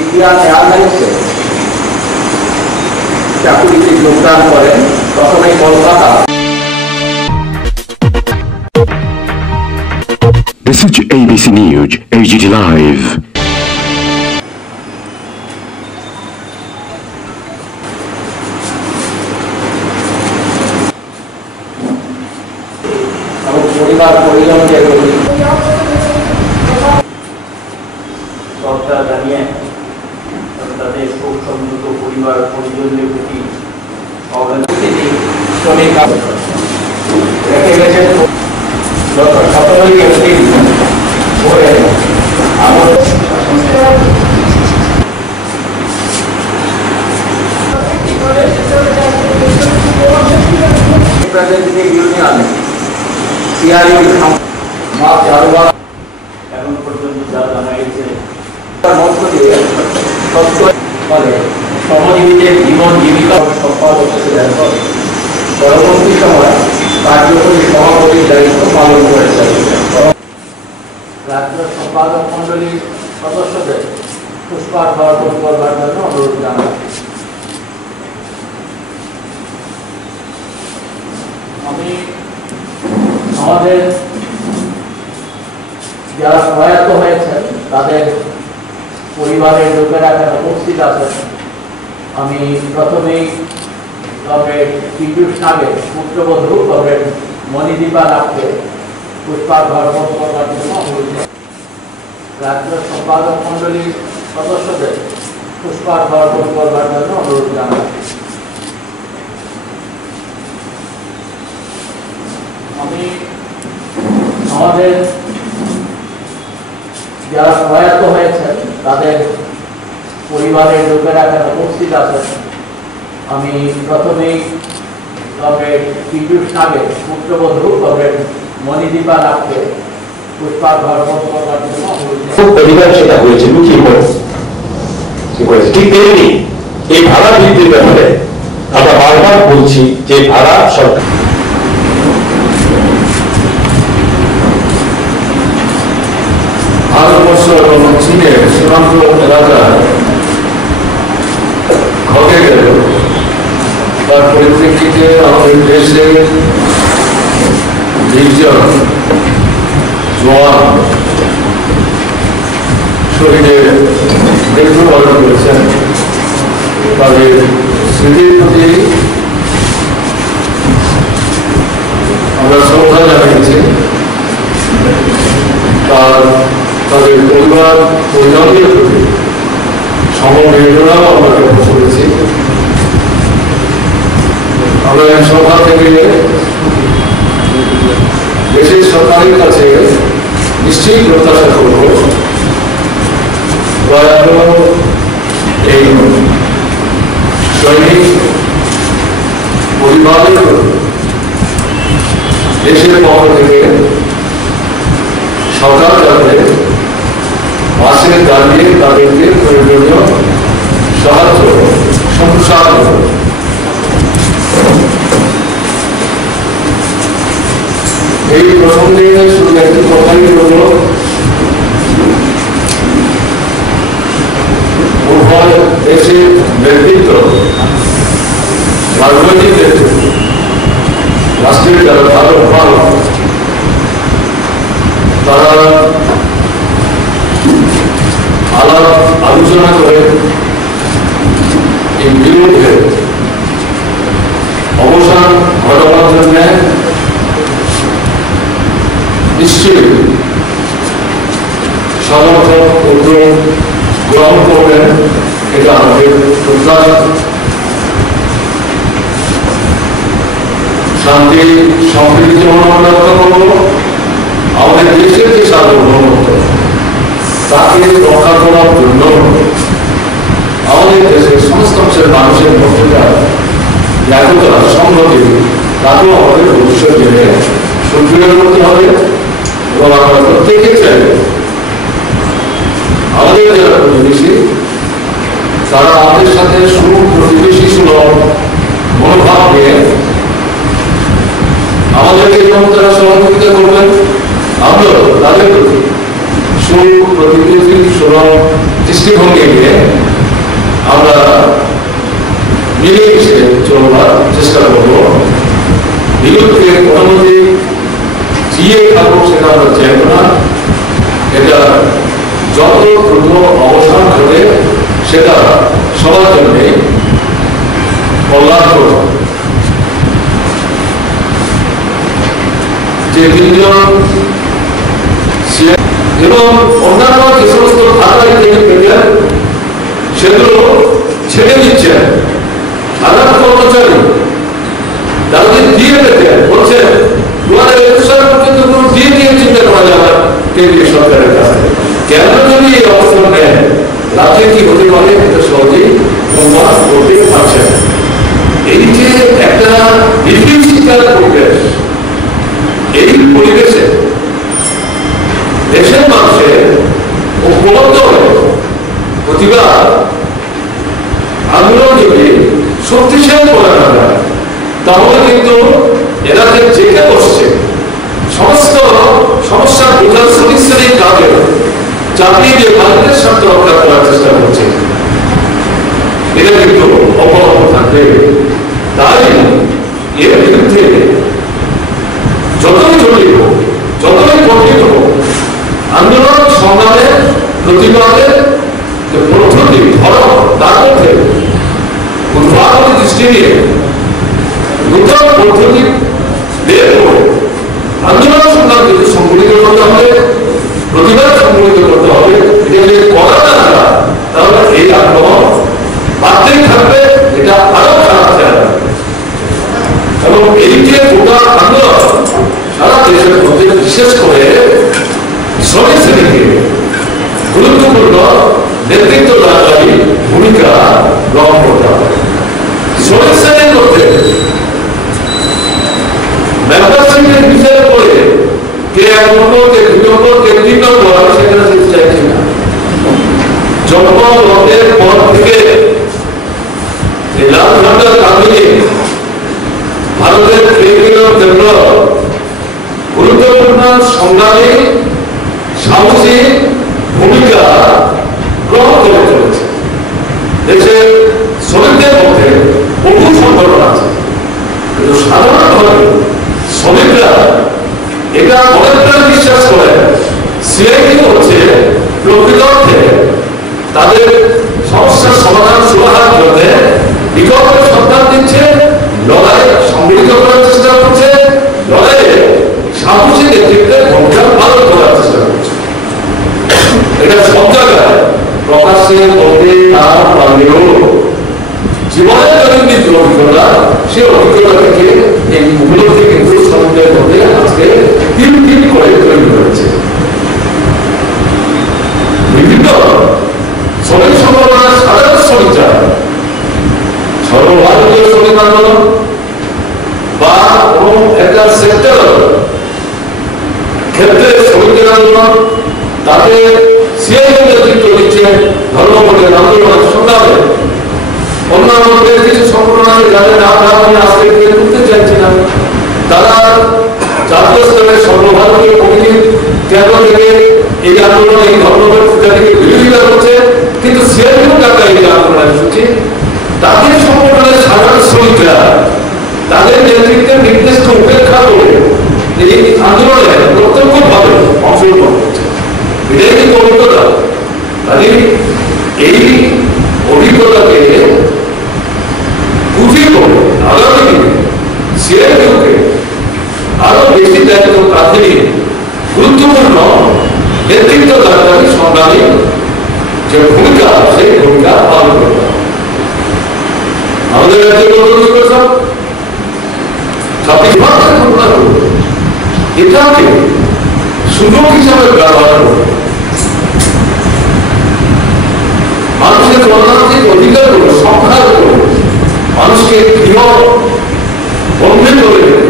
ইতিহাসে আধারিত চাকুরিতে যোগদান করেন প্রথমে Kolkata. This is ABC News, AGT Live. পরিবার পরিজনকে সরকার জানিয়ে তাদের শোক সমৃদ্ধ পরিবার পরিজনদের প্রতি শ্রমিক রেখে গেছেন গত 17 এপ্রিল ভোরে ইউনিয়ন সিআরইউ মাস চারবার এখন পর্যন্ত যা জানা গেছে মধ্য দিয়ে শ্রমজীবীদের জীবন জীবিকা সম্পাদক হিসেবে পরবর্তী সময় কার্যকরী সভাপতির দায়িত্ব পালন করেছে। রাজ্য সম্পাদক মন্ডলীর সদস্যদের পুষ্পার্ঘ অর্পণ করবার জন্য অনুরোধ জানাচ্ছি। আমি আমাদের যারা প্রয়াত হয়েছেন তাদের পরিবারের লোকেরা এখানে উপস্থিত আছেন। আমি প্রথমেই কমরেড পীযূষ নাগের পুত্রবধূ কমরেড মণিদীপা নাগকে পুষ্পার্ঘ অর্পণ করবার জন্য অনুরোধ। রাজ্য সম্পাদক মন্ডলীর সদস্যদের পুষ্পার্ঘ অর্পণ করবার জন্য অনুরোধ জানাচ্ছি। আমি আমাদের যারা প্রয়াত হয়েছেন তাদের পরিবারের লোকেরা এখানে উপস্থিত আছেন। আমি প্রথমেই কমরেড পীযূষ নাগের পুত্রবধূ কমরেড মণিদীপা নাগকে পুষ্পার্ঘ অর্পণ করবার জন্য অনুরোধ। পরিবার সেটা হয়েছে লুকিয়ে পড়েছে। ঠিক তেমনি এই ভাড়া বৃদ্ধির ব্যাপারে আমরা বারবার বলছি যে ভাড়া সরকার ভারতবর্ষ এবং চীনের সীমান্ত এলাকায় ঘটে গেল, তার পরিপ্রেক্ষিতে আমাদের দেশে 20 জন জওয়ান শহীদের মৃত্যুবরণ করেছেন। তাদের স্মৃতির প্রতি আমরা শ্রদ্ধা জানিয়েছি। তাদের পরিবার পরিজনদের প্রতি সমবেদনাও আমরা জ্ঞাপন করেছি। আমরা এই সভা থেকে দেশের সরকারের কাছে নিশ্চয়ই প্রত্যাশা করব এই সৈনিক পরিবারের দেশের পক্ষ থেকে সরকার যাতে পাশে দাঁড়িয়ে তাদেরকে প্রয়োজনীয় সাহায্য সম্প্রসারণ এই প্রসঙ্গে শুধু একটি কথাই হল, উভয় দেশের নেতৃত্ব, রাজনৈতিক নেতৃত্ব, রাষ্ট্রের যারা ভালো তারা আলাপ আলোচনা করে এই বিরুদ্ধে অবসান ঘটাবার জন্য নিশ্চয়ই সমর্থক উদ্যোগ গ্রহণ করবেন, এটা আমাদের প্রত্যাশা। শান্তি সম্প্রীতি রক্ষা করব, আমাদের দেশের যে সার্বভৌমত্ব তাকে রক্ষা করার জন্য আমাদের দেশের সমস্ত অংশের মানুষের মধ্যে একতা সংহতি তাকেও আমাদের ভবিষ্যৎ দিনে সুদৃঢ় করতে হবে। এবং আমরা প্রত্যেকে চাই আমাদের যারা প্রতিবেশী তারা আমাদের সাথে সুপ্রতিবেশী সুলভ মনোভাব নিয়ে আমাদেরকে যেমন তারা সহযোগিতা করবেন, আমরা তাদের প্রতি সুপ্রতিবেশী সুলভ দৃষ্টিভঙ্গি নিয়ে আমরা মিলেমিশে চলবার চেষ্টা করব। বিরুদ্ধে কোনোমতে জিয়ে থাকুক সেটা আমরা চাইব না। এটা যত দ্রুত অবসান ঘটে সেটা সবার জন্যে কল্যাণকর। যে তিনজন এবং অন্যান্য যে সমস্ত ভাতাই থেকে পেতেন সেগুলো ছেড়ে দিচ্ছেন। আলাদা কর্মচারী তারা যদি দিয়ে পেতেন বলছেন 2021 সাল পর্যন্ত কোনো দিয়ে চিন্তা করা যাবে কেন্দ্রীয় সরকারের কাছে। কেন যদি এই অবস্থান নেন রাজ্যে কি হতে পারে এটা সহজেই অনুমান করতে পারছেন। এই যে একটা বিভীষিকার পরিবেশ, এই পরিবেশে দেশের মানুষের উপলব্ধ হয়ে প্রতিবাদ আন্দোলন যদি শক্তিশালী করা না যায় তাহলে কিন্তু এরা যে জেগে বসছে সমস্ত সমস্যার বোঝার সুনিশ্চিত কাজে চাপিয়ে দিয়ে ভারতের স্বার্থ রক্ষা করার চেষ্টা করছে। এটা কিন্তু অবলম্বন থাকবে। তাই এর বিরুদ্ধে যতই জটিল হোক, যতই কঠিন হোক, আন্দোলন সংগ্রামের প্রতিবাদের যে পদ্ধতি ধরন তার মধ্যে উদ্ভাবনী দৃষ্টি নিয়ে নূতন পদ্ধতি বের করে আন্দোলন সংগ্রাম যদি সংগঠিত করতে হবে, প্রতিবাদ সংগঠিত করতে হবে। এটা যদি করা না যায় তাহলে এই আক্রমণ বাড়তেই থাকবে, এটা আরো খারাপ যাবে। এবং এই যে গোটা আন্দোলন সারা দেশের মধ্যে বিশেষ করে শ্রমিক শ্রেণীকে গুরুত্বপূর্ণ নেতৃত্ব দানকারী ভূমিকা গ্রহণ করতে হবে। শ্রমিক শ্রেণীর মধ্যে মেম্বারশিপের বিচার করে কে 1 নম্বর, কে 2 নম্বর, কে 3 নম্বর সেখানে যেতে চাইছি না। জন্মলগ্নের পর থেকে এই লাল ঝান্ডার কামিয়ে ভারতের ট্রেড জন্য গুরুত্বপূর্ণ সংগ্রামী সাহসী ভূমিকা গ্রহণ করে চলেছে। দেশের শ্রমিকদের মধ্যে বহু সংগঠন আছে, কিন্তু সাধারণভাবে শ্রমিকরা এটা অনেকটা বিশ্বাস করে সিআইটি হচ্ছে প্রকৃত অর্থে তাদের সমস্যার সমাধান সুরাহার জন্য বিকল্পের সন্ধান দিচ্ছে, লড়াই সংগঠিত করার চেষ্টা করছে, লড়াইয়ে সাহসী নেতৃত্বের ভূমিকা পালন করার চেষ্টা করছে। এটা সব জায়গায় প্রকাশ্যে বলতে না পারলেও জীবনের দৈনন্দিন যে অভিজ্ঞতা, সে অভিজ্ঞতা থেকে এই উপলব্ধি কিন্তু শ্রমিকদের মধ্যে আজকে তিন করে তৈরি হয়েছে। বিভিন্ন শ্রমিক সংগঠনের সাধারণ শ্রমিক যারা সর্বভারতীয় শ্রমিক আন্দোলন বা কোন একটা সেক্টর ক্ষেত্রে শ্রমিকদের আন্দোলন, তাতে সিআইটি নেতৃত্ব দিচ্ছে ধর্মঘটের আন্দোলনের সংগ্রামে। অন্যান্য কিছু সংগঠন আছে যাদের নাম আমি আজকে তুলতে চাইছি না, তারা জাতীয় স্তরের সর্বভারতীয় কমিটির কেন্দ্র থেকে এই আন্দোলন, এই ধর্মঘট থেকে বিরোধিতা করছে, কিন্তু সিআইটিও টাকা এই আন্দোলনের সূচি তাদের সংগঠনের সাধারণ শ্রমিকরা তাদের নেতৃত্বের নির্দেশকে উপেক্ষা করে এই আন্দোলনে প্রত্যক্ষভাবে অংশগ্রহণ করছে। এটাই কিন্তু অভিজ্ঞতা। এই অভিজ্ঞতাকে বুঝিয়ে করে আগামী দিনে সিআইটিকে আরো বেশি দায়িত্ব কাঁধে নিয়ে গুরুত্বপূর্ণ নেতৃত্ব দানকারী সংগ্রামী যে ভূমিকা, সেই ভূমিকা পালন করতে হবে। আমাদের রাজ্যে এটাকে সুযোগ হিসাবে ব্যবহার করবে, মানুষের গণতান্ত্রিক অধিকার করবে, সংখ্যার করবে, মানুষকে গৃহ বন্ধে করে দেবে।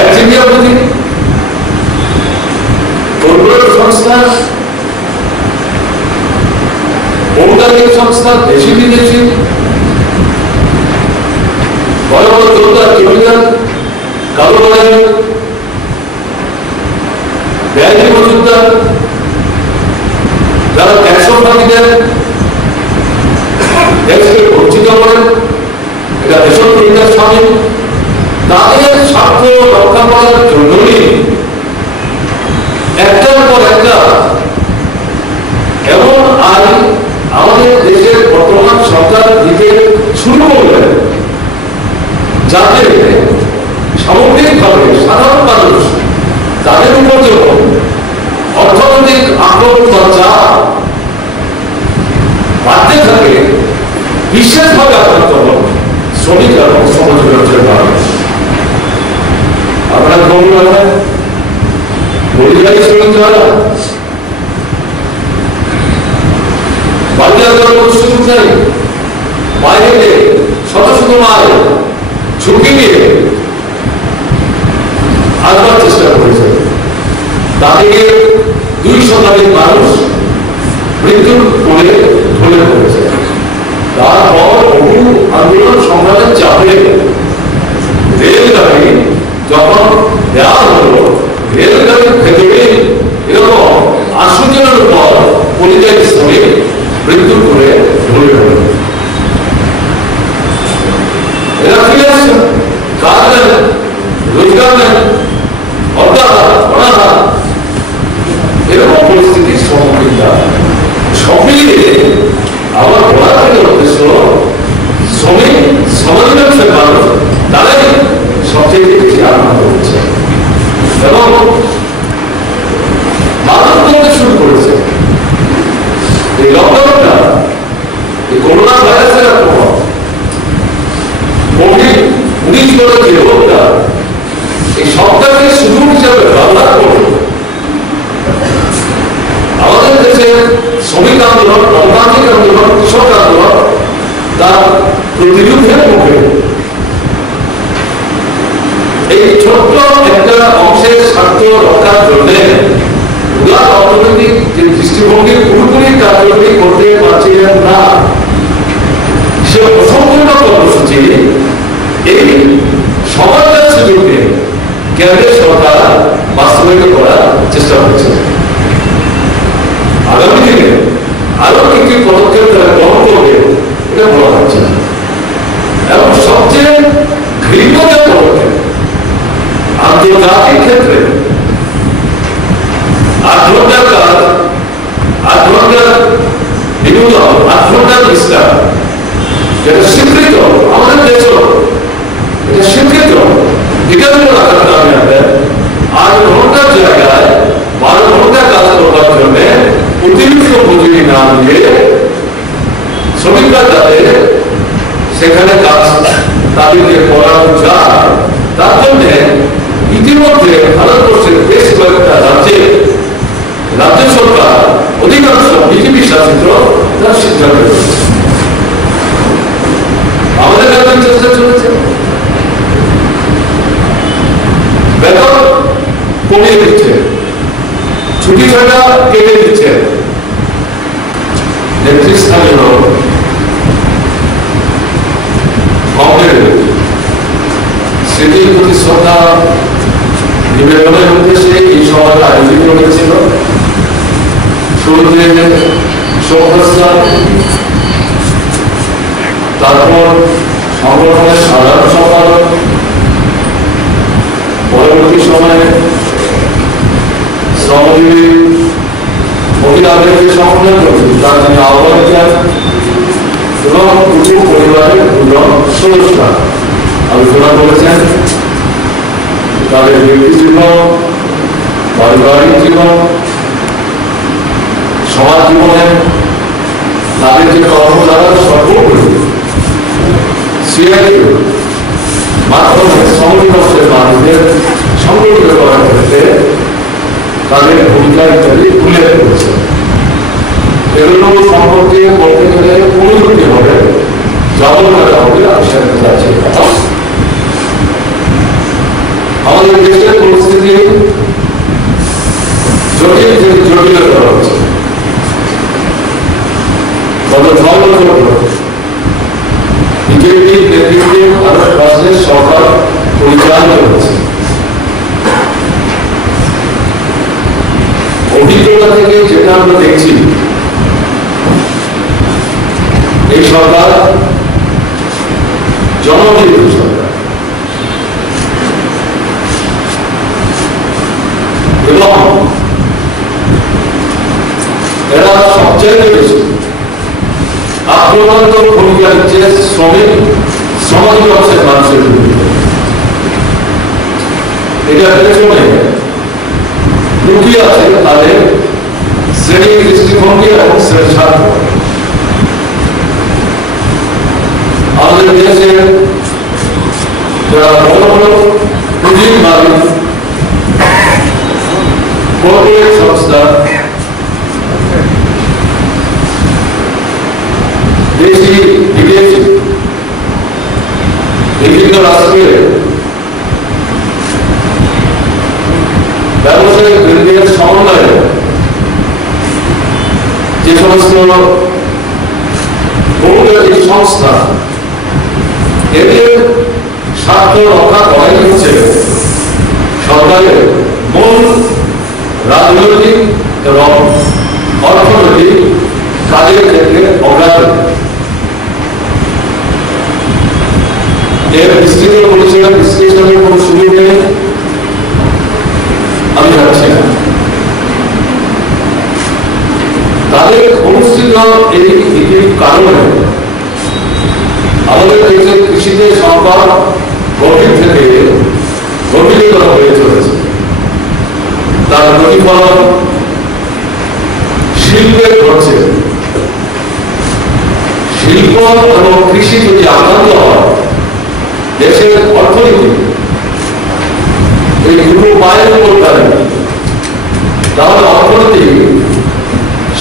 একজিনিয়া বুঝি কর্পোরেট সংস্থা বহুজাতিক সংস্থা, দেশি বিদেশি, বড় বড় জমিদার জমিদার, কালো বাজার, ব্যাংকে মজুদার, যারা ট্যাক্স ফাঁকি দেন, দেশকে বঞ্চিত করেন, এটা দেশপ্রেমিকের সামিল, তাদের স্বার্থ রক্ষা করার জন্যই একটার পর একটা এমন আইন আমাদের দেশের বর্তমান সরকার দিতে শুরু করলেন, যাতে সামগ্রিকভাবে সাধারণ মানুষ তাদের উপর যেমন অর্থনৈতিক আক্রমণ বা চাপ বাড়তে থাকে, বিশেষভাবে আক্রান্ত হন শ্রমিক এবং শ্রমজীবী মানুষ। আপনার খবর রাখেন, পরিযায়ী শ্রমিক যারা বাজার করার সুযোগ নেই, বাইরে শত শত মাইল ঝুঁকি নিয়ে আসবার চেষ্টা করেছে, তাদেরকে 2 শতাধিক মানুষ মৃত্যুর কোলে ঢলে পড়েছে। তারপর বহু আন্দোলন সংগ্রামের চাপে রেলগাড়ি যখন দেওয়া হলো, রেলগাড়ির ভেতরে এরকম 80 জনের উপর পরিযায়ী শ্রমিক মৃত্যুর কোলে ঢলে পড়ে। এরা ফিরে আসছে, কাজ নেন, রোজগার নেন, অর্থাৎ অনাহার, এরকম পরিস্থিতির সম্মুখীন। সব মিলিয়ে আমার বলা থেকে উদ্দেশ্য, শ্রমিক সমাজের মানুষ তারাই সবচেয়ে বেশি আনন্দ হচ্ছে এবং মানুষ বলতে শুরু করেছে। এই লকডাউনটা, এই করোনা ভাইরাসের প্রভাব, কোভিড-19 বলে যে রোগটা, এই সবটাকে সুযোগ হিসাবে ব্যবহার করে আমাদের দেশের শ্রমিক আন্দোলন, গণতান্ত্রিক আন্দোলন, কৃষক আন্দোলন তার প্রতিরোধের মুখে এই ছোট্ট একটা অংশের স্বার্থ রক্ষার জন্য উদার অর্থনৈতিক যে দৃষ্টিভঙ্গি পুরোপুরি কার্যকরী করতে পারছিলেন না, সে অসম্পূর্ণ কর্মসূচি এই সমাজের সুযোগ নিয়ে কেন্দ্রের সরকার বাস্তবায়িত করার চেষ্টা করছে। আগামী দিনে আরো কিছু পদক্ষেপ তারা গ্রহণ করবে, এটা বলা হচ্ছে না। এবং সবচেয়ে ঘৃণ্য যে পদক্ষেপ আন্তর্জাতিক ক্ষেত্রে 8 ঘন্টার কাজ, 8 ঘন্টার বিনোদন, 8 ঘন্টার বিশ্রাম, যেটা স্বীকৃত আমাদের দেশও, এটা স্বীকৃত, এটার উপর রাখার দাবি আছে। 8 ঘন্টার জায়গায় 12 ঘন্টা কাজ করবার জন্য অতিরিক্ত মজুরি না দিয়ে শ্রমিকরা যাতে সেখানে কাজ তাদেরকে করানো যায়, তার জন্য ইতিমধ্যে ভারতবর্ষের বেশ কয়েকটা রাজ্যে রাজ্য সরকার অধিকাংশ বিজেপি শাসিত তার সিদ্ধান্ত নিয়েছে। আমাদের রাজ্যের চেষ্টা চলেছে, বেতন কমিয়ে দিচ্ছে, ছুটি ছাড়া কেটে দিচ্ছে। নেতৃস্থানীয় কংগ্রেস স্মৃতির প্রতি শ্রদ্ধা নিবেদনের উদ্দেশ্যে এই সভাটা আয়োজিত হয়েছিল। শুরুতে শোক প্রস্তাব, তারপর সংগঠনের সাধারণ সম্পাদক, পরবর্তী সময়ে শ্রমজীবী মহিলাদের যে সংগঠন তার যিনি আহ্বায়িকা এবং দুটো পরিবারের 2জন সদস্য আলোচনা করেছেন। তাদের ব্যক্তি জীবন, পারিবারিক জীবন, সমাজ জীবনে তাদের যে কর্মধারা সর্বোপরি সিআইটির মাধ্যমে শ্রমদিবসের মানুষদের সংগঠিত করার ক্ষেত্রে তাদের ভূমিকা ইত্যাদি উল্লেখ করেছে। এগুলো সম্পর্কে বলতে গেলে অনুভূতি হবে, জবলতা হবে, আমি সেখানে যাচ্ছি। আমাদের দেশের পরিস্থিতি জটিলতর হচ্ছে। গত অভিজ্ঞতা থেকে যেটা আমরা দেখছি, এই সরকার জনবিরোধী সরকার এবং এরা সবচেয়ে বেশি আক্রমণাত্মক ভূমিকা নিচ্ছে শ্রমিক সমাজ ব্যবসায়ী মানুষের বিরুদ্ধে। এটা পেছনে লুকিয়ে আছে তাদের শ্রেণীর দৃষ্টিভঙ্গি এবং শ্রেণী স্বার্থ। আমাদের দেশে যারা বড় বড় পুঁজির মালিক, কর্পোরেট সংস্থা, দেশি বিদেশি বিভিন্ন রাষ্ট্রের ব্যবসায়িক বৃদ্ধির সমন্বয়ে যে সমস্ত বহুজাতিক সংস্থা, এদের স্বার্থ রক্ষা করাই হচ্ছে সরকারের মূল রাজনৈতিক এবং অর্থনৈতিক কাজের ক্ষেত্রে অগ্রাধিকার। এর বিস্তৃত পরিচয় বিশ্লেষণের কোন সুযোগ নেই, আমি যাচ্ছি না। তাদের অনুষ্ঠিত এই নীতির কারণে আমাদের দেশের কৃষিতে সংকট গভীর থেকে গভীরতর হয়ে চলেছে। তার প্রতিফলন শিল্পে ঘটছে। শিল্প এবং কৃষি যদি আক্রান্ত হয়, দেশের অর্থনীতি এই দুটো পায়ের উপর দাঁড়িয়ে, তাহলে অর্থনীতি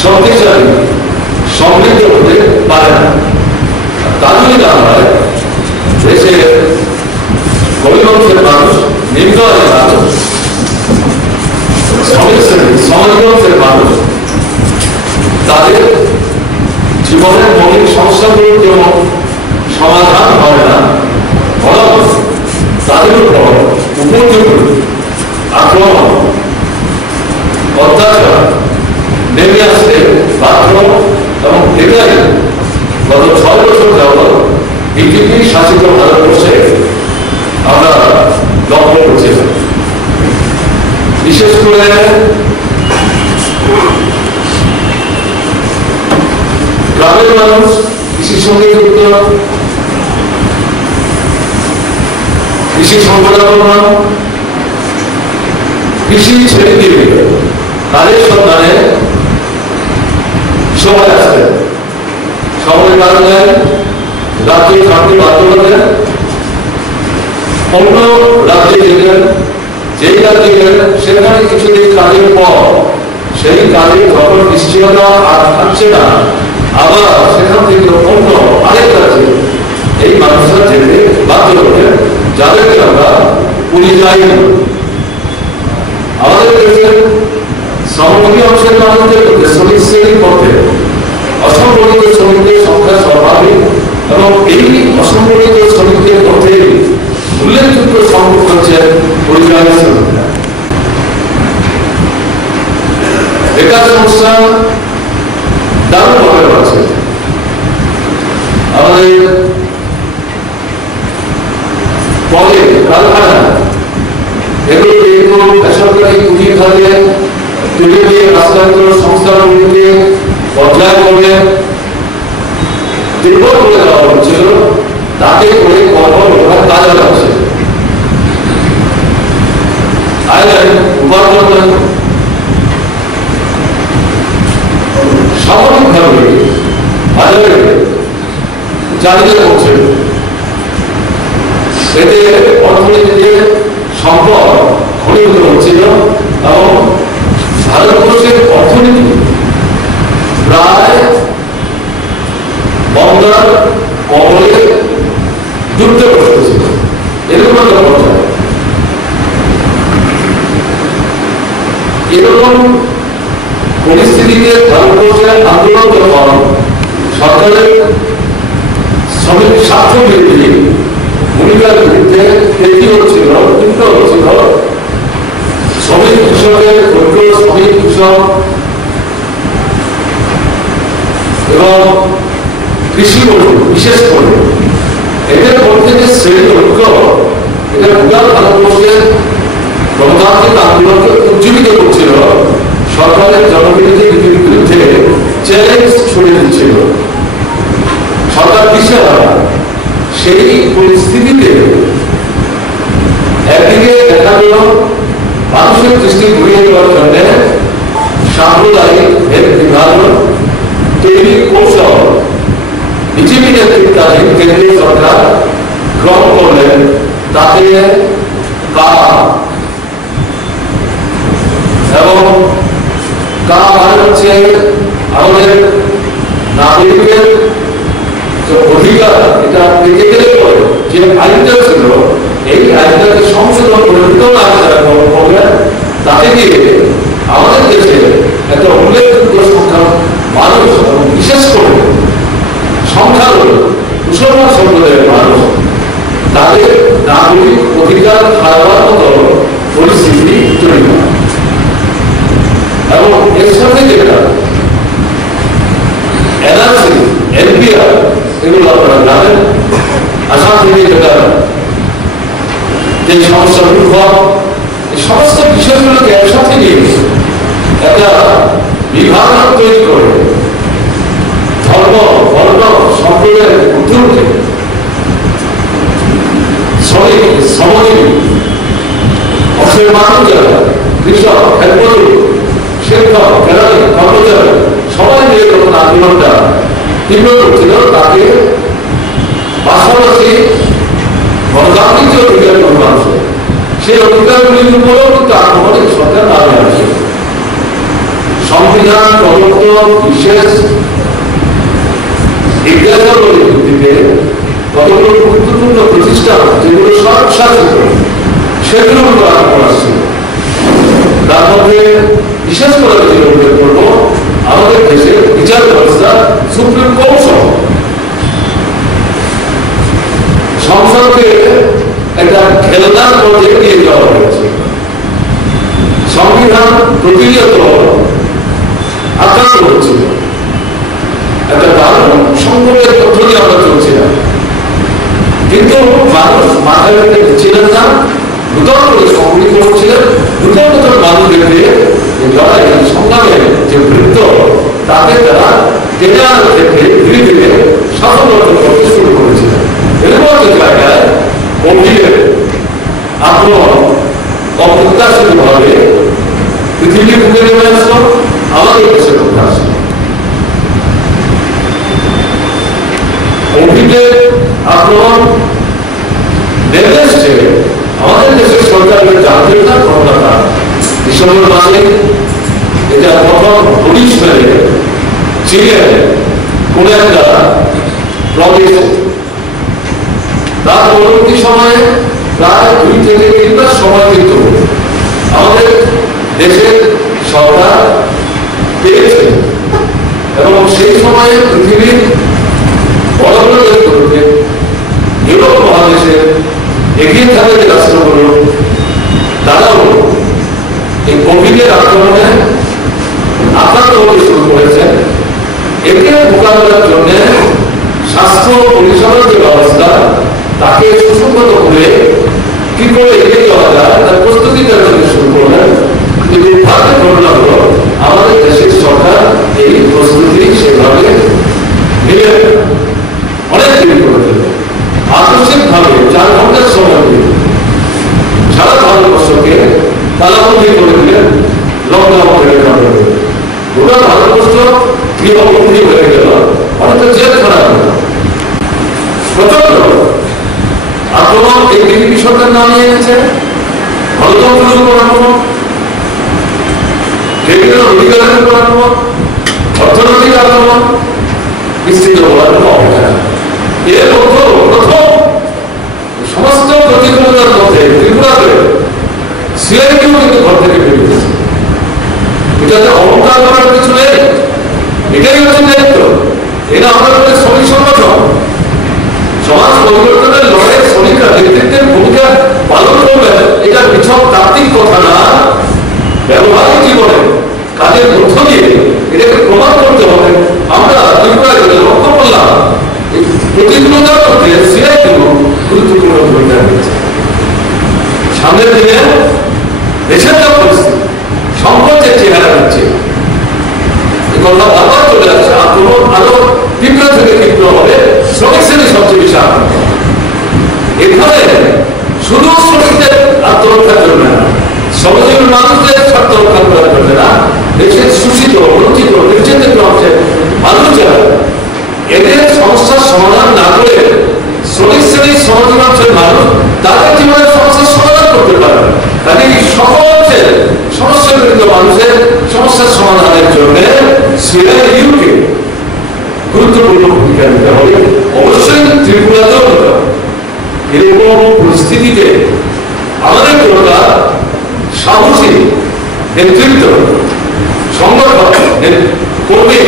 শক্তিশালী সমৃদ্ধ হতে পারে না। তা যদি না হয়, দেশের গরিব অংশের মানুষ, নিম্ন আয়ের মানুষ, শ্রমিক শ্রেণী, সমাজ অংশের মানুষ, তাদের জীবনের মৌলিক সমস্যাগুলোর যেমন সমাধান হবে না, বরং তাদের উপর উপযোগী আক্রমণ, অত্যাচার নেমে আসতে বাধ্য। এবং এটাই গত 6 বছর যাবৎ বিজেপি শাসিত ভারতবর্ষে আমরা লক্ষ্য করছি। বিশেষ করে গ্রামের মানুষ কৃষির সঙ্গে যুক্ত, কৃষি সংগঠন, কৃষি ছেড়ে দিয়ে তাদের সন্ধানে সবাই আসবে। শহরের কারণে রাজ্যে থাকতে বাধ্য হতেন, অন্য রাজ্যে গেলেন, যেই রাজ্যে গেলেন সেখানে কিছুদিন কাজের পর সেই কাজে যখন নিশ্চয়তা আর থাকছে না, আবার সেখান থেকে অন্য আরেক রাজ্যে এই মানুষরা যেতে বাধ্য হতেন, যাদেরকে আমরা পরিযায়ী। আমাদের দেশের শ্রমজীবী অংশের মানুষদের মধ্যে শ্রমিক শ্রেণীর মধ্যে অসংগঠিত শ্রমিকদের সংখ্যা সর্বাধিক এবং এই অসংগঠিত শ্রমিকদের মধ্যে উল্লেখযোগ্য সংখ্যক হচ্ছে পরিযায়ী শ্রমিকরা। বেকার সমস্যা দারুণভাবে বাড়ছে। আমাদের পরে কারখানা এগুলোকে বেসরকারি পুঁজি খাতে তুলে দিয়ে রাষ্ট্রায়ত্ত সংস্থাগুলিকে পর্যায়ক্রমে দুর্বল করে দেওয়া হচ্ছিল, তাকে করে কর্মরত কাজে লাগছে। আইল্যান্ড উপার্জন সামগ্রিকভাবে বাজারে চাহিদা করছে। এতে অর্থনীতিতে সম্পদ ঘনীভূত হচ্ছিল এবং ভারতবর্ষের অর্থনীতি প্রায় বন্যার কবলে ডুবতে বসেছিল। এরকম একটা পর্যায়ে এরকম পরিস্থিতিতে ভারতবর্ষের আন্দোলন যখন সরকারের শ্রমিক স্বার্থ বৃদ্ধি ভূমিকার বিরুদ্ধে ক্ষতি হচ্ছিল, কিন্তু হচ্ছিল শ্রমিক কৃষকের ঐক্য, শ্রমিক কৃষক এবং কৃষি মজুর বিশেষ করে এদের মধ্যে যে শ্রেণী ঐক্য, এটা গোটা ভারতবর্ষের গণতান্ত্রিক আন্দোলনকে উজ্জীবিত করছিল, সরকারের জনবিরোধী নীতির বিরুদ্ধে চ্যালেঞ্জ ছড়িয়ে দিচ্ছিল। সরকার দিশেহারা। সেই পরিস্থিতিতে একদিকে দেখা গেল মানুষের দৃষ্টি ঘুরিয়ে দেওয়ার জন্য সাম্প্রদায়িক ভেদ বিভাজন তৈরি কৌশল বিজেপি নেতৃত্বাধীন কেন্দ্রীয় সরকার গ্রহণ করলেন। তাতে এবং হচ্ছে আমাদের নাগরিকের অধিকার, এটা পেতে গেলে পরে যে আইনটা ছিল এই আইনটাকে সংশোধন করে নতুন আইন গ্রহণ করলেন। তাতে গিয়ে আমাদের দেশে একটা উল্লেখযোগ্য সংখ্যা মানুষ এবং বিশেষ করে সংখ্যালঘু মুসলমান সম্প্রদায়ের মানুষ তাদের নাগরিক অধিকার হারাবার মতো পরিস্থিতি তৈরি হয়। এবং এর সাথে যেটা এনআরসি, এনপিআর, এগুলো আপনারা জানেন, আসাম থেকে যেটা যে সমস্যা উদ্ভব, এই সমস্ত বিষয়গুলোকে একসাথে নিয়ে একটা বিভাগ তৈরি করে ধর্ম, বর্ণ, সম্প্রদায়ের উদ্যোগে শ্রমজীবী অংশের মানুষ যারা কৃষক, খেতমজুর, শিক্ষক, কেরানি, কর্মচারী সবাই মিলে যখন আন্দোলনটা তীব্র করছিল, তাকে পাশাপাশি গণতান্ত্রিক যে অধিকারগুলো আছে সেই অধিকারগুলির উপরেও কিন্তু আক্রমণিক সরকার নামে আসে। সংবিধান প্রদত্ত বিশেষ জিজ্ঞাসাবলীর ভিত্তিতে কতগুলো গুরুত্বপূর্ণ প্রতিষ্ঠান যেগুলো স্বশাসিত সেগুলোর উপর আক্রমণ আসছিল। তার মধ্যে বিশেষ করে যেটা উল্লেখ করব, আমাদের দেশের বিচার ব্যবস্থা, সুপ্রিম কোর্ট সহ সংসদকে একটা খেলনার মধ্যে নিয়ে যাওয়া হয়েছে। সংবিধান প্রতিনিয়ত আক্রান্ত হচ্ছিল। একটা দারুণ সংকটের তথ্য নিয়ে আমরা চলছিলাম, কিন্তু মানুষ মাথায় রেখে দিচ্ছিলেন না, নূতন করে সংগঠিত হচ্ছিলেন। নূতন নূতন মানুষদেরকে লড়াই সংগ্রামের যে বৃত্ত, তাতে তারা টেনে আনার ক্ষেত্রে ধীরে ধীরে সফল অর্জন করতে শুরু করেছিলেন। এরপর যে জায়গায় কোভিডের আক্রমণ অপ্রত্যাশিতভাবে পৃথিবীর বুকে নেমে আসলো, আমাদের দেশের মধ্যে আসলো। কোভিডের আক্রমণ নেমে এসছে, আমাদের দেশের সরকারের জানতেন না ঘটনাটা। ডিসেম্বর মাসে এটা প্রথম পুলিশ মেরে চীনের কোন একটা প্রদেশে, তার পরবর্তী সময়ে প্রায় 2 থেকে 3 মাস সময় কিন্তু আমাদের দেশের সরকার পেয়েছে। এবং সেই সময়ে পৃথিবীর বড় বড় দেশগুলোতে, ইউরোপ মহাদেশের এগিয়ে থাকা যে রাষ্ট্রগুলো, তারাও এই কোভিডের আক্রমণে আক্রান্ত হতে শুরু করেছে। একে মোকাবেলার জন্য স্বাস্থ্য পরিষেবার যে ব্যবস্থা, তাকে সুসংহত করে কি করে এগিয়ে যাওয়া যায় তার প্রস্তুতি দেওয়ার জন্য শুরু করলেন। কিন্তু দুর্ভাগ্যের ঘটনা হলো আমাদের দেশের সরকার এই প্রস্তুতি সেভাবে নিলে অনেক দেরি করে দিল। আকস্মিকভাবে 4 ঘন্টার সময় দিয়ে সারা ভারতবর্ষকে তালাবন্দি করে দিলেন, লকডাউন করে দেওয়া। গোটা ভারতবর্ষ গৃহবন্দী হয়ে গেল, অনেকটা জেলখানা হল। প্রচন্ড আক্রমণ এই বিজেপি সরকার নামিয়ে এনেছে। গণতন্ত্রের উপর আক্রমণ, বিভিন্ন অধিকারের উপর আক্রমণ, অর্থনৈতিক আক্রমণ, বিস্তৃত বলার কোনো অপেক্ষা। এর মধ্যে প্রথম সমস্ত প্রতিকূলতার মধ্যে ত্রিপুরাতে সিআইটিও কিন্তু ঘর থেকে বেরিয়েছে। এটাতে অহংকার করার কিছু নেই, এটাই হচ্ছে দায়িত্ব। এটা আমাদের শ্রমিক সংগঠন, সমাজ পরিবর্তনের লড়াইয়ে শ্রমিকরা নেতৃত্বের ভূমিকা পালন করবেন। এটা বিছক তাত্ত্বিক কথা না, ব্যবহারিক জীবনে কাজের মধ্য দিয়ে এটাকে প্রমাণ করতে হবে। আমরা ত্রিপুরায় সামনের দিনে দেশের যা পরিস্থিতি সংকটের চেহারা হচ্ছে কথা বারবার চলে আসছে। আক্রমণ আরো তীব্র থেকে তীব্র হবে, শ্রমিক শ্রেণী সবচেয়ে বেশি আক্রমণ। এখানে শুধু শ্রমিকদের আত্মরক্ষার জন্য না, শ্রমজীবী মানুষদের স্বার্থ রক্ষা করার জন্য না, দেশের শোষিত বঞ্চিত নির্যাতিত অংশের মানুষ যারা এদের সমস্যার সমাধান না করে শ্রমিক শ্রেণীর শ্রমজীবী অংশের মানুষ তাদের জীবনের সমস্যার সমাধান করতে পারবে। তাদের সকল অংশের সমস্যাগ্রস্ত মানুষের সমস্যার সমাধানের জন্য সিআইইউকে গুরুত্বপূর্ণ ভূমিকা নিতে হবে। অবশ্যই ত্রিপুরাতেও নিতে হবে। এরকম পরিস্থিতিতে আমাদের দরকার সাহসী নেতৃত্ব, সংগঠন কর্মী,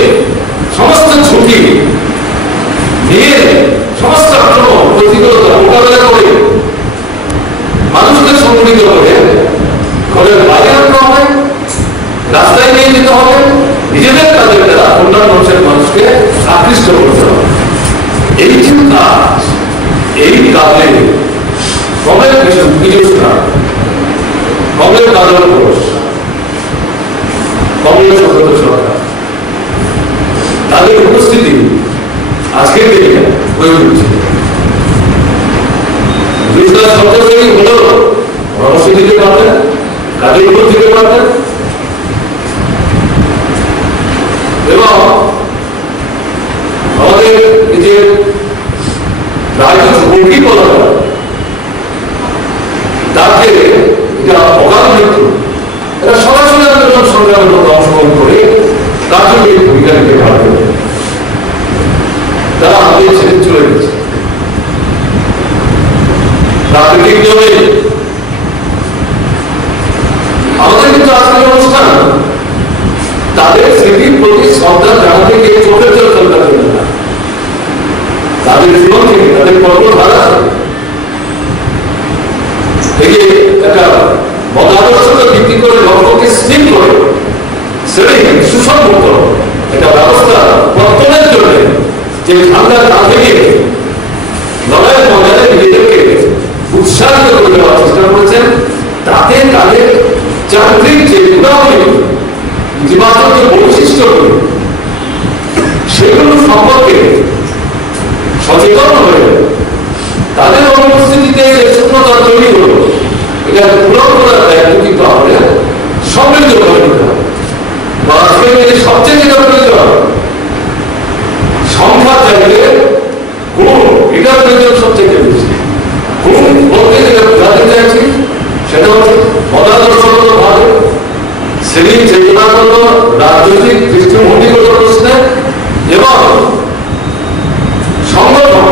সমস্ত ঝুঁকি নিয়ে সমস্ত আক্রমণ প্রতিকূলতা মোকাবেলা করে মানুষকে সংগঠিত করে ঘরের বাইরে আনতে হবে, রাস্তায় নিয়ে যেতে হবে, নিজেদের কাজের দ্বারা অন্যান্য অংশের মানুষকে আকৃষ্ট করতে হবে। এই যে কাজ, এই কাজে কমের বিজয় কমের কাজের কোষ, কংগ্রেস সরকার তাদের উপস্থিতি আজকে দিনে হয়ে উঠছে। সরকারি হলেও পরামর্শ দিতে পারতেন, কাজের উপর দিতে পারতেন এবং আমাদের এই যে রাজনীতি বর্গী বলা হয় তাকে এটা অকাল মৃত্যু, এটা সরাসরি আন্দোলন সংগ্রামের মধ্যে অংশগ্রহণ করে তার জন্য এই ভূমিকা নিতে পারবে। তারা আমাদের ছেড়ে চলে গেছে প্রাকৃতিক নিয়মে। আমাদের কিন্তু আজকের অনুষ্ঠান তাদের স্মৃতির প্রতি শ্রদ্ধা জানাতে গিয়ে চোখের জল চলতে চলবে না, তাদের জীবন থেকে তাদের কর্মধারা থেকে একটা মতাদর্শকে ভিত্তি করে লক্ষ্যকে স্থির করে শ্রেণী সুসংহত একটা ব্যবস্থা বর্তমানের জন্য যে ঠান্ডা না থেকে লড়াইয়ের ময়দানে নিজেদেরকে উৎসাহিত করে দেওয়ার চেষ্টা করেছেন, তাতে তাদের চাকরির যে গুণাবলী ইতিবাচক যে বৈশিষ্ট্যগুলি সেগুলো সম্পর্কে সচেতন হয়ে তাদের অনুপস্থিতিতে যে শূন্যতা তৈরি হলো এটা পূরণ করার দায়িত্ব কিন্তু আমাদের সমৃদ্ধ করে নিতে হবে। সবচেয়ে যেটা প্রয়োজন সংখ্যা চাইলে গুণ, এটা প্রয়োজন সবচেয়ে বেশি। গুণ বলতে যেটা বোঝাতে চাইছি সেটা হচ্ছে মতাদর্শগত ভাবে শ্রেণী চেতনাগত রাজনৈতিক দৃষ্টিভঙ্গিগত প্রশ্নে এবং সংগঠন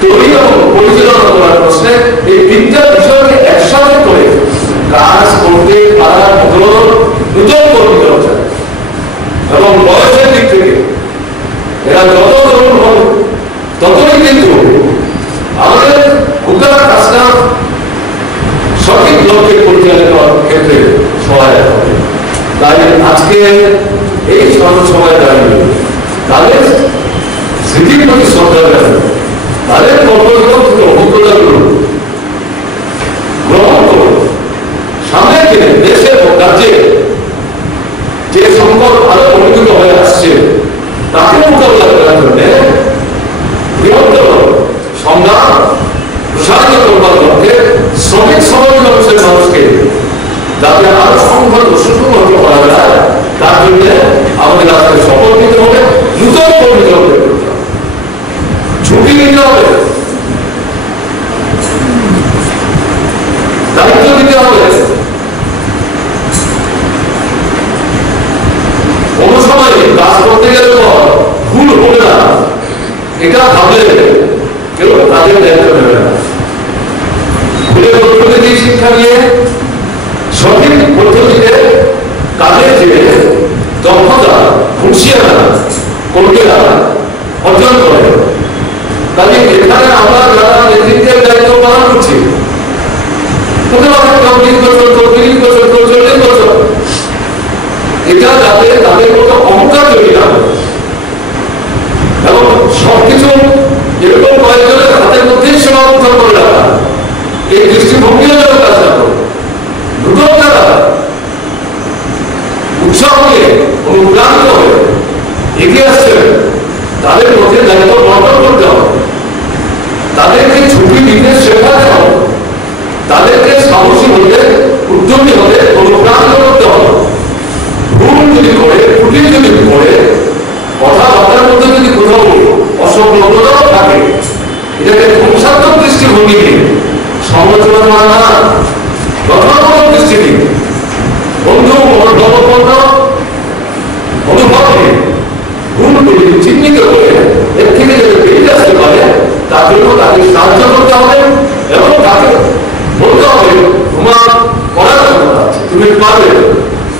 তৈরি এবং পরিচালনা করার প্রশ্নে এই তিনটা বিষয়কে একসাথে করে কাজ করতে পারার মতো নতুন কর্মী দরকার। এবং বয়সের দিক থেকে এরা যত তরুণ হবে ততই কিন্তু আমাদের উদ্ধার কাজটা সঠিক লক্ষ্যে পরিচালিত করার ক্ষেত্রে সহায়ক হবে। তাই আজকে এই সময় দাঁড়িয়ে তাদের স্মৃতির প্রতি শ্রদ্ধা জানানো, তাদের কর্মজগত অভিজ্ঞতাগুলো গ্রহণ করে সামনের দিনে দেশের ও রাজ্যে যে সংকট আরো অনুভূত হয়ে আসছে তাকে মোকাবিলা করার জন্য বৃহত্তর সংগ্রাম প্রসারিত করবার লক্ষ্যে শ্রমিক সমাজ মানুষের মানুষকে যাতে আরো সংহত সুসংহত করা যায় তার জন্য আমাদের আজকে শপথ নিতে হবে, নূতন কর্মী করতে হবে, ঝুঁকি নিতে হবে, দায়িত্ব দিতে হবে। কোনো সময় কাজ করতে গেলে পর ভুল হবে না এটা ভাবলে কেউ কাজের দায়িত্ব নেবে না। ভুলের পদ্ধতি শিক্ষা নিয়ে সঠিক পদ্ধতিতে কাজের যে দক্ষতা হুঁশিয়ারা কর্মীরা অর্জন করে, তাহলে এখানে আমরা যারা নেতৃত্বের দায়িত্ব পালন করছি 20 বছর 30 বছর 40 বছর এটা যাতে তাদের মতো অহংকার তৈরি না হয় এবং সবকিছু এরকম কয়েকজনের হাতের মধ্যেই সীমাবদ্ধ করে রাখা এই দৃষ্টিভঙ্গিও যেন কাজ না করবে। নতুন যারা উৎসাহ নিয়ে অনুপ্রাণিত হয়ে এগিয়ে আসছেন তাদের মধ্যে দায়িত্ব বন্টন করতে হবে, তাদেরকে ছুটি দিতে শেখাতে হবে, তাদেরকে সাহসী হতে, উদ্যমী হতে অনুপ্রাণিত করতে হবে। ভুল যদি করে, ত্রুটি যদি করে, কথাবার্তার মধ্যে যদি কোথাও অসংলগ্নতাও থাকে, এটাকে ধ্বংসাত্মক দৃষ্টিভঙ্গি নিয়ে সমালোচনা না, গঠনাত্মক দৃষ্টি নিয়ে বন্ধু মনোভাব অনুভব নিয়ে ভুলগুলি চিহ্নিত করে এর থেকে যাতে বেরিয়ে আসতে পারে তার জন্য তাকে সাহায্য করতে হবে এবং তাকে বলতে হবে তোমার করার ক্ষমতা আছে, তুমি পারবে,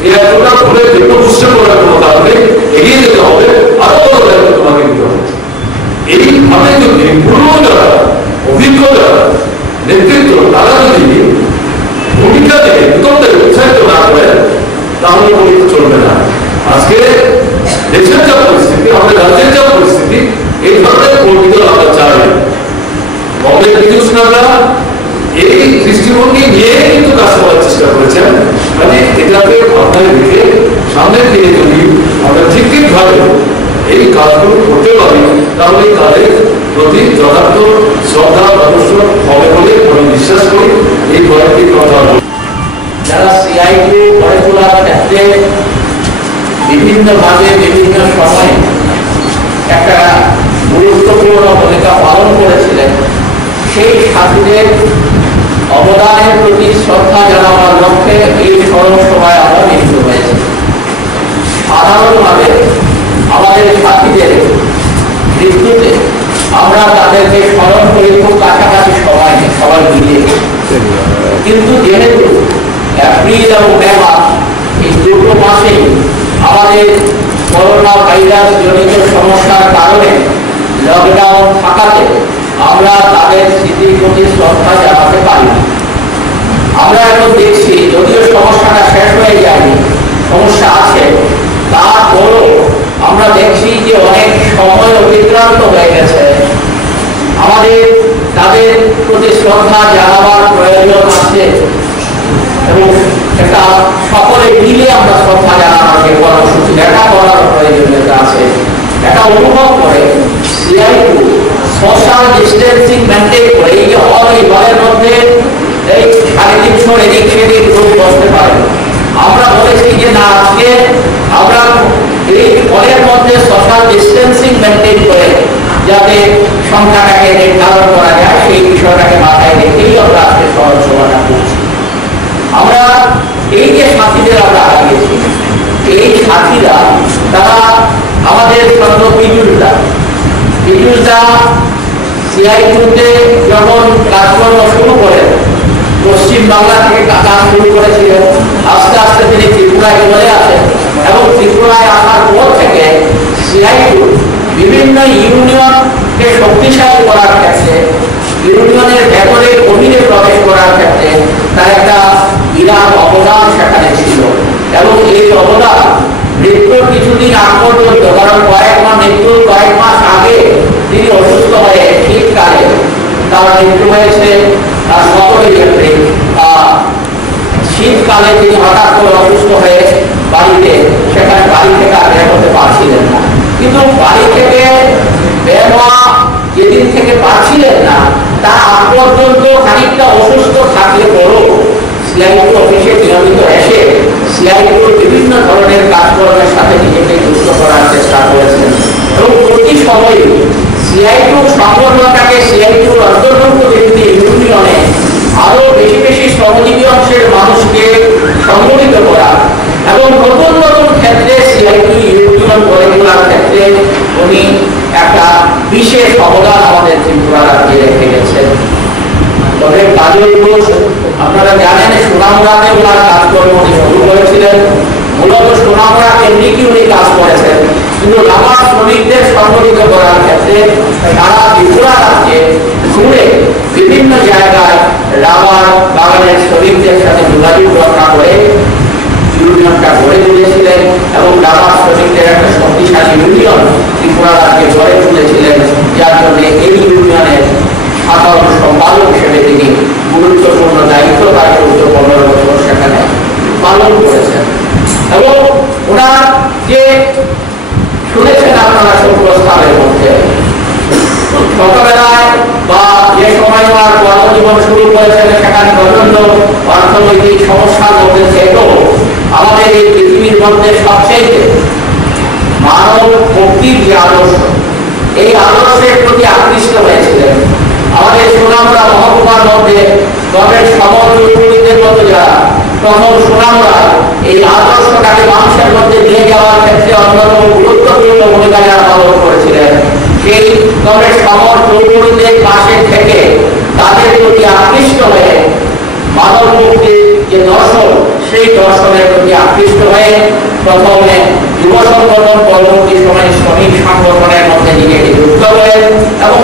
এই এতটা করে যেগুলো বুঝতে করার ক্ষমতা হবে, এগিয়ে যেতে হবে, আরো বড় দায়িত্ব তোমাকে দিতে হবে। এইভাবে যদি পূর্ব যারা অভিজ্ঞ যারা নেতৃত্ব তারা যদি ভূমিকা দিয়ে নতুনদের উৎসাহিত না করে তাহলে কিন্তু চলবে না। আজকে দেশের যা পরিস্থিতি, আমাদের রাজ্যের যা পরিস্থিতি, এই ধরনের কর্মীদের আমরা চাই। কংগ্রেস বিজুষ্ণারা এই দৃষ্টিভঙ্গি নিয়ে কিন্তু কাজ করার চেষ্টা করেছেন। মানে এটাকে ভাবনায় রেখে সামনের দিনে যদি আমরা ঠিকভাবে এই কাজগুলো করতে পারি তাহলে তাদের প্রতি যথার্থ শ্রদ্ধা আদর্শ হবে বলে আমি বিশ্বাস করি। এই কয়েকটি কথা যারা সিআইটি গড়ে তোলার ক্ষেত্রে বিভিন্নভাবে বিভিন্ন সময়ে একটা গুরুত্বপূর্ণ ভূমিকা পালন করেছিলেন, সেই সাথীদের অবদানের প্রতি শ্রদ্ধা জানাবার লক্ষ্যে এই স্মরণ সভায় আমরা মিলিত হয়েছি। সাধারণভাবে আমাদের সাথীদের মৃত্যুতে আমরা তাদেরকে স্মরণ করি খুব কাছাকাছি সময় সবাই মিলিয়ে, কিন্তু যেহেতু এপ্রিল এবং মে মাস এই দুটো মাসেই আমাদের করোনা ভাইরাস জনিত সমস্যার কারণে লকডাউন থাকাতে আমরা তাদের স্মৃতির প্রতি শ্রদ্ধা জানাতে পারি। আমরা এখন দেখছি যদিও সমস্যাটা শেষ হয়ে যায়নি, সমস্যা আছে, তারপরও আমরা দেখছি যে অনেক সময় অতিক্রান্ত হয়ে গেছে। আমাদের তাদের প্রতি শ্রদ্ধা জানাবার প্রয়োজন আছে এবং একটা সকলে মিলে আমরা শ্রদ্ধা জানানোর যে কর্মসূচি এটা করার প্রয়োজনীয়তা আছে। এটা অনুভব করে সিআইটি সোশ্যাল ডিস্টেন্সিং মেনটেন করে এই যে হলের মধ্যে এই 350 এদিক সেদিক লোক বসতে পারে, আমরা বলেছি যে না, আজকে আমরা এই হলের মধ্যে সোশ্যাল ডিস্টেন্সিং মেনটেন করে যাতে সংখ্যাটাকে নির্ধারণ করা যায় সেই বিষয়টাকে মাথায় রেখেই আমরা আজকে স্মরণ সভাটা করছি। আমরা এই যে সাথীদের আমরা হারিয়েছি, এই সাথীরা তারা আমাদের সঙ্গে বিজুলদা সিআইটিতে যখন কাজকর্ম শুরু করেন, পশ্চিম বাংলা থেকে কাজ শুরু করেছিলেন, আস্তে আস্তে তিনি ত্রিপুরায় চলে আসেন এবং ত্রিপুরায় আসার পর থেকে সিআইটি বিভিন্ন ইউনিয়নকে শক্তিশালী করার ক্ষেত্রে, ইউনিয়নের ভেতরে গভীরে প্রবেশ করার ক্ষেত্রে তার একটা বিরাট অবদান সেখানে ছিল এবং এই অবদান মৃত্যুর কিছুদিন আগ পর্যন্ত, কারণ মৃত্যুর কয়েক মাস আগে তিনি অসুস্থ হয়ে শীতকালে তার মৃত্যু হয়েছে 17 এপ্রিল। শীতকালে তিনি হঠাৎ করে অসুস্থ হয়ে বাড়িতে, সেখানে বাড়ি থেকে আর বের হতে পারছিলেন না, কিন্তু বাড়ি থেকে বের হওয়া যেদিন থেকে পারছিলেন না তার আগ পর্যন্ত খানিকটা অসুস্থ থাকলে পরও সিআইটি অফিসে নিয়মিত এসে সিআইটির বিভিন্ন ধরনের কাজকর্মের সাথে নিজেকে যুক্ত করার চেষ্টা করেছেন এবং প্রতি সময়ে সিআইটির সংগঠনটাকে সিআইটির অন্তর্ভুক্ত ব্যক্তি ইউনিয়নে আরো বেশি বেশি শ্রমজীবী অংশের মানুষকে সংগঠিত করা এবং নতুন নতুন ক্ষেত্রে সিআইটি ইউনিয়ন গড়ে তোলার ক্ষেত্রে উনি একটা বিশেষ অবদান আমাদের ত্রিপুরা রাজ্যে রেখে গেছেন। তবে কাজগুলো আপনারা জানেন সোনামুড়াতে ওনার কাজকর্ম শুরু করেছিলেন, মূলত সোনামুড়া কেন্দ্রিক উনি কাজ করেছেন, কিন্তু রাবার শ্রমিকদের সংগঠিত করার ক্ষেত্রে সারা ত্রিপুরা রাজ্যে ঘুরে বিভিন্ন জায়গায় রাবার বাগানের শ্রমিকদের সাথে যোগাযোগ রক্ষা করে ইউনিয়নটা গড়ে তুলেছিলেন এবং রাবার শ্রমিকদের একটা শক্তিশালী ইউনিয়ন ত্রিপুরা রাজ্যে গড়ে তুলেছিলেন, যার জন্য এই ইউনিয়নের সাধারণ সম্পাদক হিসেবে তিনি গুরুত্ব পালন করেছেন। এবং ওনার যে শুনেছেন আপনারা সভ্যস্থানের মধ্যে ছোটবেলায় বা যে সময় ওনার কর্মজীবন শুরু করেছেন সেখানে প্রচন্ড অর্থনৈতিক সমস্যার মধ্যে থেকেও আমাদের এই পৃথিবীর মধ্যে সবচেয়ে মানব মুক্তির যে আদর্শ, এই আদর্শের প্রতি আকৃষ্ট হয়েছিলেন। আমাদের সুনামরা মহকুমার মধ্যে গভর্নমেন্ট সমর্থকদের মতো যারা প্রথম সুনামরা এই আদর্শটাকে মানুষের মধ্যে নিয়ে যাওয়ার ক্ষেত্রে অন্যতম গুরুত্বপূর্ণ ভূমিকা যারা পালন করেছিলেন, সেই গভর্নমেন্ট সমর্থকদের পাশে থেকে তাদের প্রতি আকৃষ্ট হয়ে মানব মুক্তির যে দর্শন, সেই দর্শনের প্রতি আকৃষ্ট হয়ে প্রথমে যুব সংগঠন, পরবর্তী সময়ে শ্রমিক সংগঠনের মধ্যে নিজেকে যুক্ত করেন এবং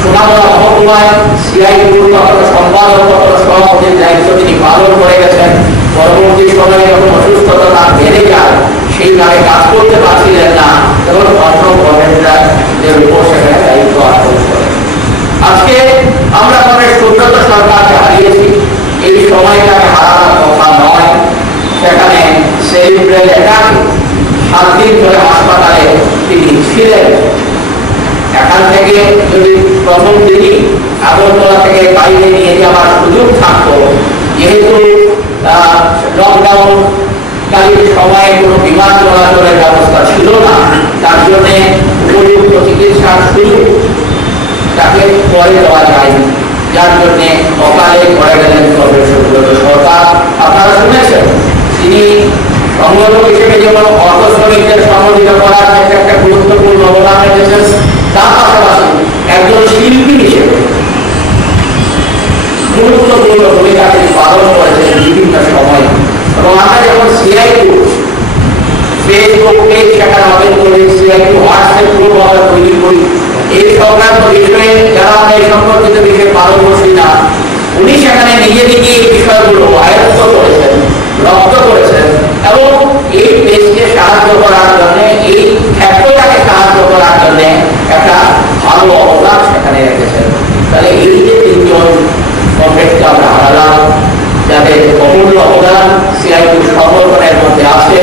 সুনামরা মহকুমায় সিআইটির সম্পাদক সভাপতির দায়িত্ব তিনি পালন করে গেছেন। পরবর্তী সময়ে যখন অসুস্থতা তার বেড়ে যায়, সেইভাবে কাজ করতে পারছিলেন না, তখন অন্য গভর্নমেন্টের উপর সেখানে দায়িত্ব আরোপ করেন। আজকে আমরা আমাদের সুব্রত সরকারকে হারিয়েছি, এই সময়টাকে হারানোর কথা নয়। সেখানে সেরিব্রাল অ্যাটাক 7 দিন ধরে হাসপাতালে তিনি ছিলেন। এখান থেকে যদি প্রথম দিনই আগরতলা থেকে বাইরে নিয়ে যাওয়ার সুযোগ থাকতো, যেহেতু লকডাউন কালীন সময়ে কোনো বিমান চলাচলের ব্যবস্থা ছিল না, তার জন্য উপযুক্ত চিকিৎসার সুযোগ তাকে পরে দেওয়া যায়নি, যার জন্য অকালে করে গেলেন সুব্রত সরকার। আপনারা শুনেছেন তিনি সংগঠক হিসেবে যেমন অর্থ শ্রমিকদের সংগঠিত করার ক্ষেত্রে একটা গুরুত্বপূর্ণ অবদান রেখেছেন, তার পাশাপাশি একজন শিল্পী হিসেবে গুরুত্বপূর্ণ ভূমিকা তিনি পালন করেছেন বিভিন্ন সময়। এবং আমরা যখন সিআইটি ফেসবুক পেজ সেখানে ওপেন করি, সিআইটি হোয়াটসঅ্যাপ গ্রুপ আমরা তৈরি করি, এই সংক্রান্ত বিষয়ে যারা আমরা এই সম্পর্কিত বিষয়ে পারদর্শী না, উনি সেখানে নিজে নিজে এই বিষয়গুলো আয়ত্ত করেছেন, রপ্ত করেছেন এবং এই দেশকে সাহায্য করার জন্য, এই ক্ষেত্রটাকে সাহায্য করার জন্য একটা ভালো অবদান সেখানে রেখেছেন। তাহলে এই যে 3 জন কমরেডকে আমরা হারালাম, যাদের অমূল্য অবদান সিআইটির সংগঠনের মধ্যে আছে,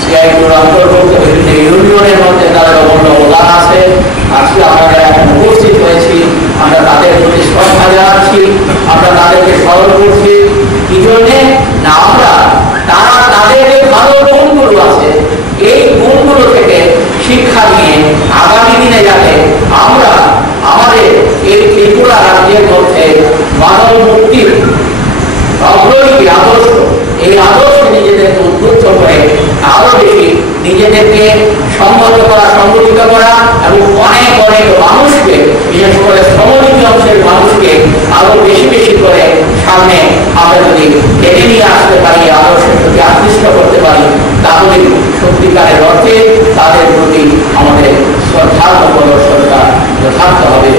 সিআইটির অন্তর্ভুক্ত বিভিন্ন ইউনিয়নের মধ্যে তাদের অমূল্য অবদান আছে। আজকে আমরা যারা এখন উপস্থিত হয়েছি, আমরা তাদের প্রতি শ্রদ্ধা জানাচ্ছি, আমরা তাদেরকে স্মরণ করছি। কি জন্যে না, আমরা তারা তাদের যে ভালো গুণগুলো আছে, এই গুণগুলো থেকে শিক্ষা নিয়ে আগামী দিনে যাতে আমরা আমাদের এই ত্রিপুরা রাজ্যের মধ্যে মানব মুক্তির অগ্রণী আদর্শ, এই আদর্শে নিজেদেরকে উদ্বুদ্ধ করে আরো বেশি নিজেদেরকে সংগত করা, সংগঠিত করা এবং অনেক অনেক মানুষকে, বিশেষ করে শ্রমজীবী অংশের মানুষকে আরো বেশি বেশি করে সামনে আমরা যদি টেনে নিয়ে আসতে পারি, আদর্শের প্রতি আকৃষ্ট করতে পারি, তাহলে সত্যিকারের অর্থে তাদের প্রতি আমাদের শ্রদ্ধার প্রদর্শনটা যথার্থ হবে।